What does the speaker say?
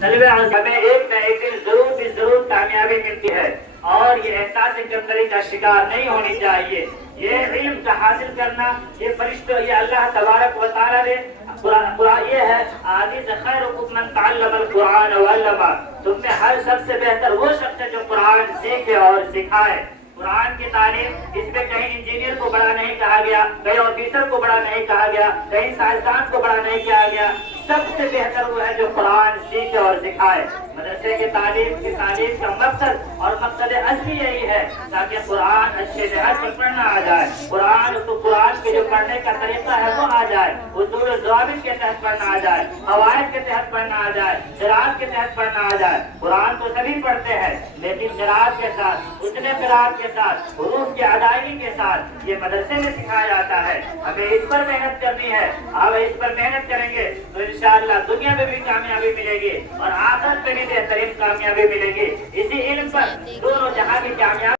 طلبہ ہمیں ایک نہ ایک دن ضرور کامیابی ملتی ہے، اور یہ احساس کمتری کا شکار نہیں ہونی چاہیے۔ یہ علم کا حاصل کرنا، یہ فرشتوں، یہ اللہ تبارک و تعالیٰ نے قرآن یہ ہے حدیث خیرکم من تعلم القرآن وعلمہ، تم میں ہر سب سے بہتر وہ شخص ہے جو قرآن سیکھے اور سکھائے۔ قرآن کی تعلیم، اس میں کہیں انجینئر کو بڑا نہیں کہا گیا، کہیں آفیسر کو بڑا نہیں کہا گیا، کہیں سائنسدان کو بڑا نہیں کہا گیا، سب سے بہتر وہ ہے جو قرآن سیکھے اور سکھائے۔ مدرسے کی تعلیم کا مقصد اور مقصد اصلی یہی ہے تاکہ قرآن اچھے لحاظ سے پڑھنا آ جائے، قرآن کے جو پڑھنے کا طریقہ ہے وہ آ جائے، اصول و ضوابط کے تحت پڑھنا آ جائے، قواعد کے تحت پڑھنا آ جائے، قراءت کے تحت پڑھنا آ جائے۔ قرآن تو سبھی پڑھتے ہیں، لیکن قراءت کے ساتھ، اتنے قراءت کے ساتھ، حروف کی ادائیگی کے ساتھ یہ مدرسے میں سکھایا جاتا ہے۔ ہمیں اس پر محنت کرنی ہے، آپ اس پر محنت کریں گے تو انشاءاللہ دنیا میں بھی کامیابی ملے گی اور آخرت میں بھی بہترین کامیابی ملے گی۔ اسی علم پر دونوں جہاں کی کامیابی